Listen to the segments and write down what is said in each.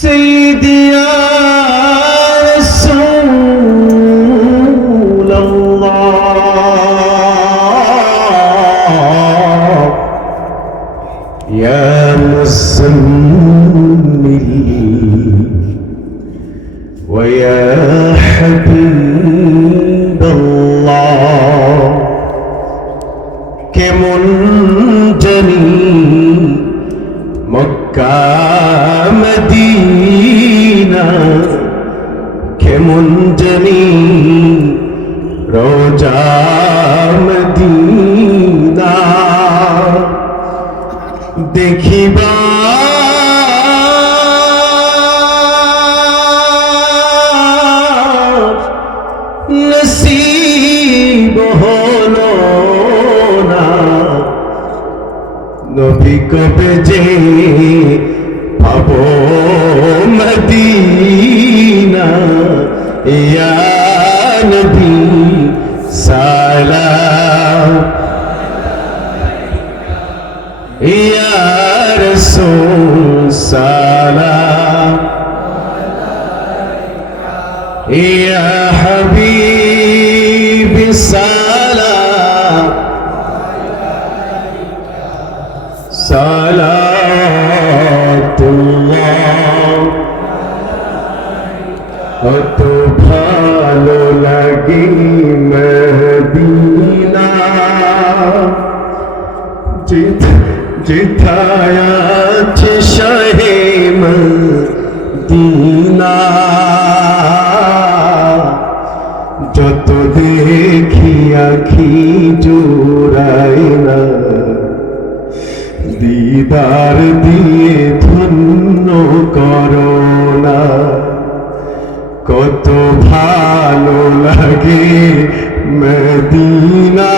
سيدي يا رسول الله. يا مزمل ويا حبيب الله. كمنجني জানি রোজা মদিনা। দেখিবা নসিব হলো না। নবী কবে যে সালাম ইয়া রাসূল সালাম ইয়া কত ভালো লাগে মদিনা। জিথায় আছে শাহে মদিনা। যত দেখি আখি জোড়াই না, দিদার দিয়ে ধন্য করোনা কত ভালো লাগে মদিনা।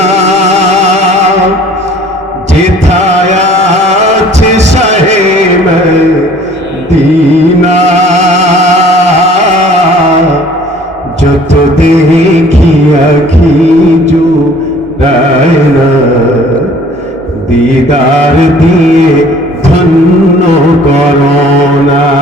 যেথায় আছে শাহে মদিনা। যত দেখি আখি জো না দিদার দিয়ে ধন্য করোনা।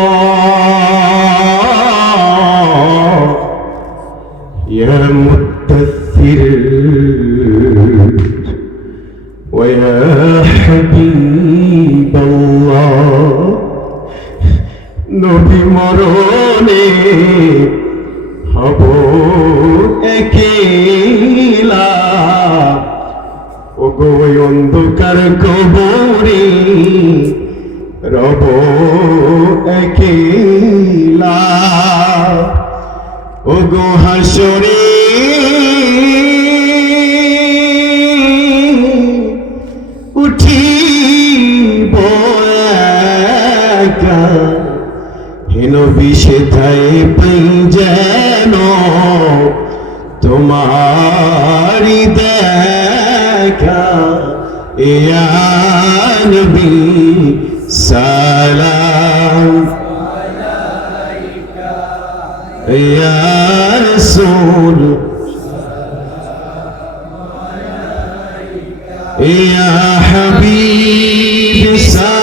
মরণে হব একেলা। ও গো অন্ধকার কবরে রব একেলা। ও গো নবী সেথায় যেন তোমারি দেখা? ইয়া নবী সালাম। ইয়া রাসূল। ইয়া হাবিব সালাম।